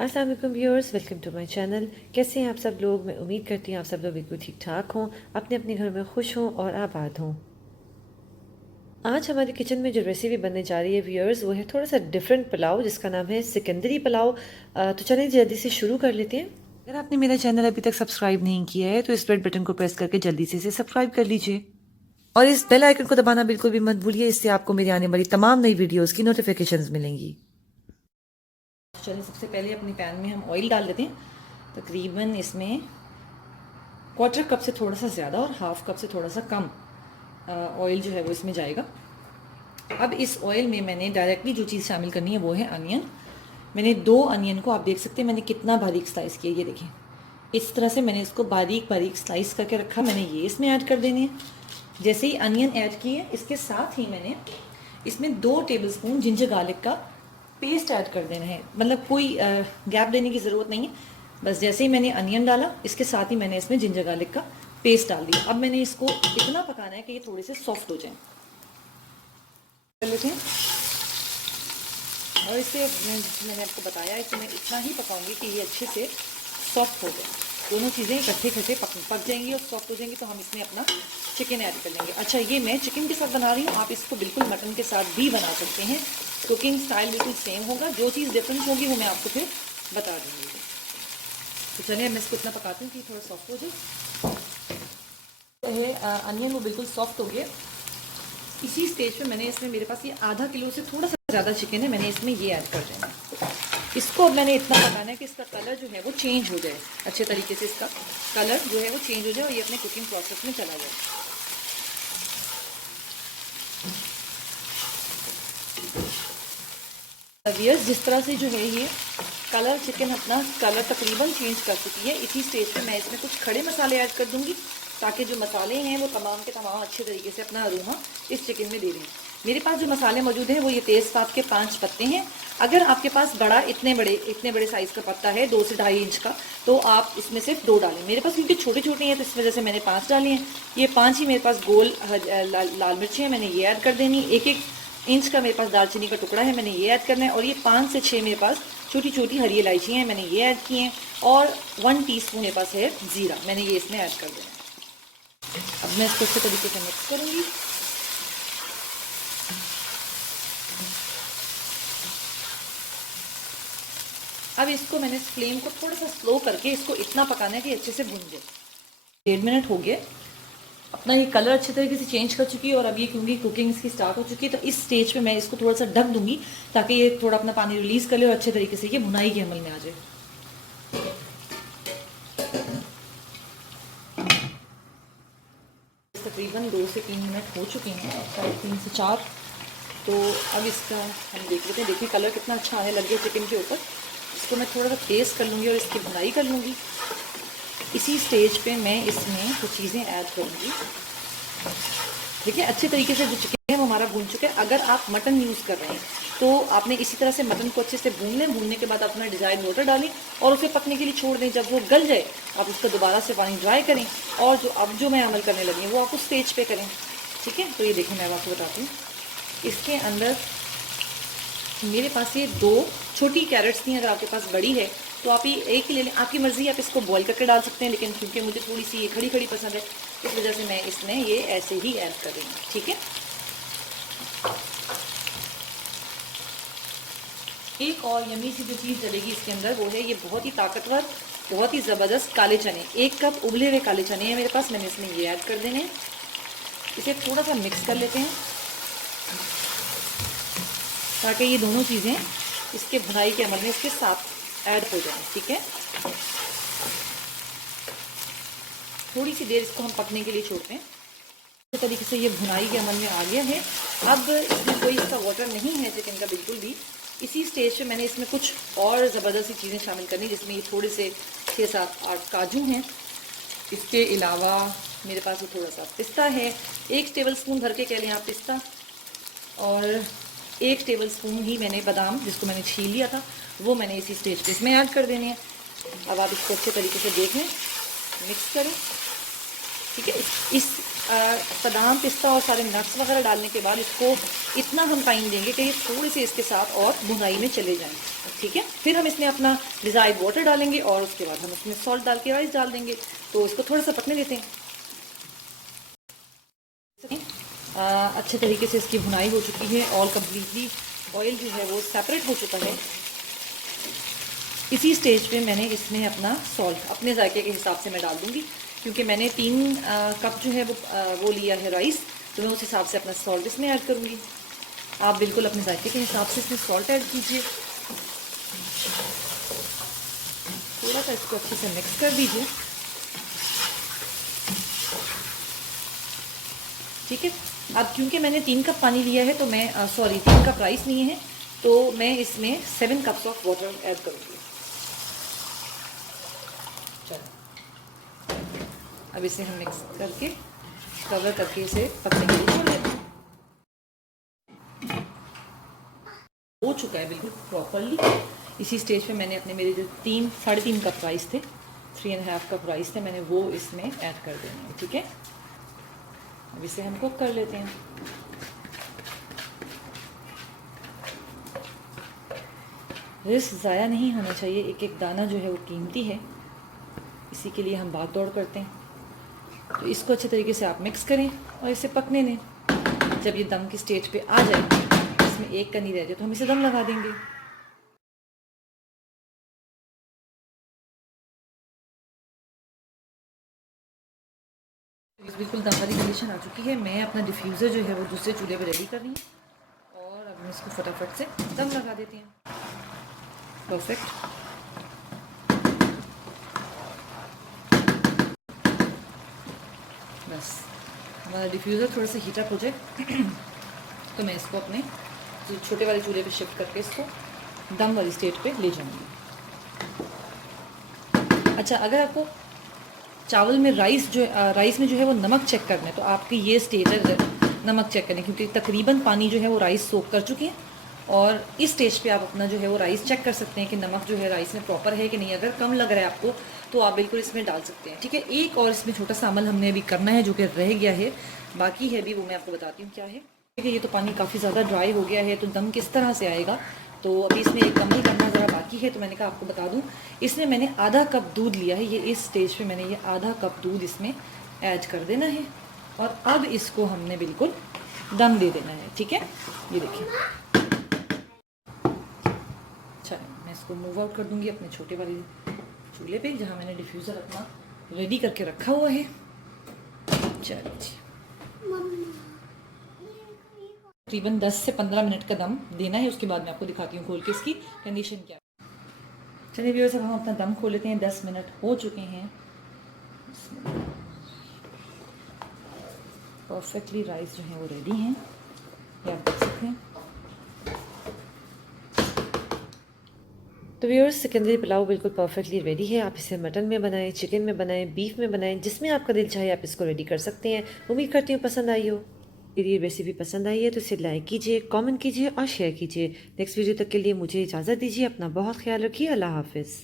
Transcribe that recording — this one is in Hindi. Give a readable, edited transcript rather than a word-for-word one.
अस्सलाम वालेकुम viewers, welcome to my channel. कैसे हैं आप सब लोग? मैं उम्मीद करती हूँ आप सब लोग बिल्कुल ठीक ठाक हों, अपने अपने घर में खुश हों और आबाद हों। आज हमारी किचन में जो रेसिपी बनने जा रही है व्यूअर्स, वो है थोड़ा सा डिफरेंट पुलाव जिसका नाम है सिकंदरी पुलाव। तो चलें जल्दी से शुरू कर लेते हैं। अगर आपने मेरा चैनल अभी तक सब्सक्राइब नहीं किया है तो इस रेड बटन को प्रेस करके जल्दी से इसे सब्सक्राइब कर लीजिए और इस बेल आइकन को दबाना बिल्कुल भी मत भूलिए। इससे आपको मेरी आने वाली तमाम नई वीडियोज़ की नोटिफिकेशंस मिलेंगी। तो चलिए सबसे पहले अपने पैन में हम ऑयल डाल लेते हैं। तकरीबन इसमें क्वार्टर कप से थोड़ा सा ज़्यादा और हाफ कप से थोड़ा सा कम ऑयल जो है वो इसमें जाएगा। अब इस ऑयल में मैंने डायरेक्टली जो चीज़ शामिल करनी है वो है अनियन। मैंने 2 अनियन को, आप देख सकते हैं मैंने कितना बारीक स्लाइस किया, ये देखें इस तरह से मैंने इसको बारीक बारीक स्लाइस करके रखा। मैंने ये इसमें ऐड कर देने हैं। जैसे ही अनियन ऐड किए इसके साथ ही मैंने इसमें 2 टेबलस्पून जिंजर गार्लिक का पेस्ट ऐड कर देना है। मतलब कोई गैप देने की ज़रूरत नहीं है। बस जैसे ही मैंने अनियन डाला इसके साथ ही मैंने इसमें जिंजर गार्लिक का पेस्ट डाल दिया। अब मैंने इसको इतना पकाना है कि ये थोड़े से सॉफ्ट हो जाएं। कर लेते हैं। और इसे मैंने आपको बताया है कि मैं इतना ही पकाऊंगी कि ये अच्छे से सॉफ्ट हो जाए। दोनों चीज़ें इकट्ठे इकट्ठे पक जाएंगी और सॉफ्ट हो जाएंगी तो हम इसमें अपना चिकन ऐड कर लेंगे। अच्छा, ये मैं चिकन के साथ बना रही हूँ, आप इसको बिल्कुल मटन के साथ भी बना सकते हैं। कुकिंग स्टाइल बिल्कुल सेम होगा। जो चीज़ डिफरेंस होगी वो मैं आपको फिर बता दूँगी। तो चलिए मैं इसको इतना पकाती हूँ कि थोड़ा सॉफ्ट हो जाए। अनियन वो बिल्कुल सॉफ्ट हो गया। इसी स्टेज पे मैंने इसमें, मेरे पास ये आधा किलो से थोड़ा सा ज़्यादा चिकन है, मैंने इसमें ये ऐड कर देना है। इसको अब मैंने इतना पकाना है कि इसका कलर जो है वो चेंज हो जाए अच्छे तरीके से। इसका कलर जो है वो चेंज हो जाए और ये अपने कुकिंग प्रोसेस में चला जाए। व्यूअर्स, जिस तरह से जो है ये कलर, चिकन अपना कलर तकरीबन चेंज कर चुकी है, इसी स्टेज पे मैं इसमें कुछ खड़े मसाले ऐड कर दूंगी ताकि जो मसाले हैं वो तमाम के तमाम अच्छे तरीके से अपना अरोमा इस चिकन में दे दें। मेरे पास जो मसाले मौजूद हैं वो ये तेज़पात के 5 पत्ते हैं। अगर आपके पास बड़ा इतने बड़े साइज़ का पत्ता है 2 से 2.5 इंच का, तो आप इसमें सिर्फ 2 डालें। मेरे पास क्योंकि छोटे छोटे हैं तो इस वजह से मैंने 5 डाले हैं। ये 5 ही मेरे पास गोल लाल मिर्चें हैं, मैंने ये ऐड कर देनी। 1-1 इंच का मेरे पास दालचीनी का टुकड़ा है, मैंने ये ऐड करना है। और ये 5 से 6 मेरे पास छोटी छोटी हरी इलायची हैं, मैंने ये ऐड की हैं। और 1 टीस्पून मेरे पास है ज़ीरा, मैंने ये इसमें ऐड कर देना है। अब मैं इसको अच्छे तरीके से मिक्स करूँगी। अब इसको मैंने फ्लेम को थोड़ा सा स्लो करके इसको इतना पकाना है कि अच्छे से भुन जाए। 1.5 मिनट हो गए। अपना ये कलर अच्छे तरीके से चेंज कर चुकी है और अब ये क्योंकि कुकिंग इसकी स्टार्ट हो चुकी है तो इस स्टेज पे मैं इसको थोड़ा सा ढक दूंगी ताकि ये थोड़ा अपना पानी रिलीज कर ले और अच्छे तरीके से ये भुनाई के अमल में आ जाए। तकरीबन 2 से 3 मिनट हो चुके हैं, शायद 3 से 4। तो अब इसका हम देख लेते हैं। देखिए कलर कितना अच्छा आने लग गया चिकन के ऊपर। इसको मैं थोड़ा सा टेस्ट कर लूँगी और इसकी भुनाई कर लूँगी। इसी स्टेज पे मैं इसमें कुछ चीज़ें ऐड करूँगी। देखिए अच्छे तरीके से जो चिकन है वो हमारा भून चुका है। अगर आप मटन यूज़ कर रहे हैं तो आपने इसी तरह से मटन को अच्छे से भून लें। भूनने के बाद अपना डिज़ाइन वाटर डालें और उसे पकने के लिए छोड़ दें। जब वो गल जाए आप उसका दोबारा से पानी ड्राई करें और जो मैं अमल करने लगी हूँ वो आप उस स्टेज पे करें। ठीक है, तो ये देखें मैं आपको बताती हूँ। इसके अंदर मेरे पास ये 2 छोटी कैरेट्स थी। अगर आपके पास बड़ी है तो आप ये एक ही ले लें, आपकी मर्ज़ी। आप इसको बॉईल करके डाल सकते हैं, लेकिन क्योंकि मुझे थोड़ी सी ये खड़ी खड़ी पसंद है इस वजह से मैं इसमें ये ऐसे ही ऐड कर रही हूँ। ठीक है, एक और यमी सी जो चीज़ डलेगी इसके अंदर वो है ये बहुत ही ताकतवर, बहुत ही ज़बरदस्त काले चने। 1 कप उबले हुए काले चने हैं मेरे पास, मैंने इसमें ये ऐड कर देने। इसे थोड़ा सा मिक्स कर लेते हैं ताकि ये दोनों चीज़ें इसके भुनाई के अमल में इसके साथ ऐड हो जाएं। ठीक है, थोड़ी सी देर इसको हम पकने के लिए छोड़ते हैं। इस तरीके से ये भुनाई के अमल में आ गया है। अब इसमें कोई इसका वाटर नहीं है चिकन का बिल्कुल भी। इसी स्टेज पे मैंने इसमें कुछ और ज़बरदस्ती चीज़ें शामिल करनी, जिसमें ये थोड़े से 6, 7, 8 काजू हैं। इसके अलावा मेरे पास ये थोड़ा सा पिस्ता है। 1 टेबलस्पून भर के कह लें आप पिस्ता, और 1 टेबलस्पून ही मैंने बादाम, जिसको मैंने छील लिया था, वो मैंने इसी स्टेज पे इसमें ऐड कर देने हैं। अब आप इसको अच्छे तरीके से देख लें, मिक्स करें। ठीक है, इस बादाम पिस्ता और सारे नट्स वगैरह डालने के बाद इसको इतना हम टाइम देंगे कि ये थोड़े से इसके साथ और भुनाई में चले जाएं। ठीक है, फिर हम इसमें अपना डिज़ायर्ड वाटर डालेंगे और उसके बाद हम इसमें सॉल्ट डाल के राइस डाल देंगे। तो इसको थोड़ा सा पकने देते हैं। अच्छे तरीके से इसकी भुनाई हो चुकी है और कम्प्लीटली ऑयल जो है वो सेपरेट हो चुका है। इसी स्टेज पे मैंने इसमें अपना सॉल्ट अपने जायके के हिसाब से मैं डाल दूँगी, क्योंकि मैंने 3 कप जो है वो लिया है राइस, तो मैं उस हिसाब से अपना सॉल्ट इसमें ऐड करूँगी। आप बिल्कुल अपने जायके के हिसाब से इसमें सॉल्ट ऐड कीजिए। थोड़ा सा इसको अच्छे से मिक्स कर दीजिए। ठीक है, अब क्योंकि मैंने 3 कप पानी लिया है तो मैं 3 कप राइस लिए हैं, तो मैं इसमें 7 कप्स ऑफ वाटर ऐड करूँगी। चलो, अब इसे हम मिक्स करके कवर करके इसे पकने के लिए छोड़ देते हैं। हो चुका है बिल्कुल प्रॉपरली। इसी स्टेज पे मैंने अपने मेरे जो 3-3.5 कप राइस थे, 3.5 कप राइस थे, मैंने वो इसमें ऐड कर देने हैं। ठीक है, अब इसे हम कुक कर लेते हैं। राइस ज़ाया नहीं होना चाहिए, एक एक दाना जो है वो कीमती है, इसी के लिए हम भाग दौड़ करते हैं। तो इसको अच्छे तरीके से आप मिक्स करें और इसे पकने दें। जब ये दम की स्टेज पे आ जाए, इसमें एक कनी रह जाए, तो हम इसे दम लगा देंगे। बिल्कुल दम वाली कंडीशन आ चुकी है। मैं अपना डिफ्यूज़र जो है वो दूसरे चूल्हे पे रेडी कर रही हूँ और अब हम इसको फटाफट से दम लगा देते हैं। परफेक्ट। बस हमारा डिफ्यूज़र थोड़ा सा हीटअप हो जाए तो मैं इसको अपने छोटे वाले चूल्हे पे शिफ्ट करके इसको दम वाली स्टेज पे ले जाऊंगी। अच्छा, अगर आपको चावल में राइस में जो है वो नमक चेक करना है, तो आपकी ये स्टेज है नमक चेक करने, क्योंकि तकरीबन पानी जो है वो राइस सोक कर चुकी है और इस स्टेज पे आप अपना जो है वो राइस चेक कर सकते हैं कि नमक जो है राइस में प्रॉपर है कि नहीं। अगर कम लग रहा है आपको तो आप बिल्कुल इसमें डाल सकते हैं। ठीक है, एक और इसमें छोटा सा अमल हमने अभी करना है जो कि रह गया है, बाकी है भी, वो मैं आपको बताती हूँ क्या है। ठीक है, ये तो पानी काफ़ी ज़्यादा ड्राई हो गया है, तो दम किस तरह से आएगा, तो अभी इसमें एक अमल करना ज़रा बाकी है। तो मैंने कहा आपको बता दूँ, इसमें मैंने आधा कप दूध लिया है। ये इस स्टेज पे मैंने ये आधा कप दूध इसमें ऐड कर देना है और अब इसको हमने बिल्कुल दम दे देना है। ठीक है, ये देखिए। अच्छा, मैं इसको मूव आउट कर दूँगी अपने छोटे वाले चूल्हे पे, जहाँ मैंने डिफ्यूज़र अपना रेडी करके रखा हुआ है। चलिए जी, तकरीबन 10 से 15 मिनट का दम देना है। उसके बाद मैं आपको दिखाती हूँ खोल के इसकी कंडीशन क्या है। चलिए व्यूअर्स, अब हम अपना दम खोल लेते हैं। 10 मिनट हो चुके हैं। परफेक्टली राइस जो है वो रेडी हैं, ये आप देख सकते हैं। तो व्यूअर्स, सिकंदरी पुलाव बिल्कुल परफेक्टली रेडी है। आप इसे मटन में बनाएं, चिकन में बनाएं, बीफ में बनाएं, जिसमें आपका दिल चाहे आप इसको रेडी कर सकते हैं। उम्मीद करती हूँ पसंद आई हो। यदि ये रेसिपी पसंद आई है तो इसे लाइक कीजिए, कमेंट कीजिए और शेयर कीजिए। नेक्स्ट वीडियो तक के लिए मुझे इजाज़त दीजिए। अपना बहुत ख्याल रखिए। अल्लाह हाफिज़।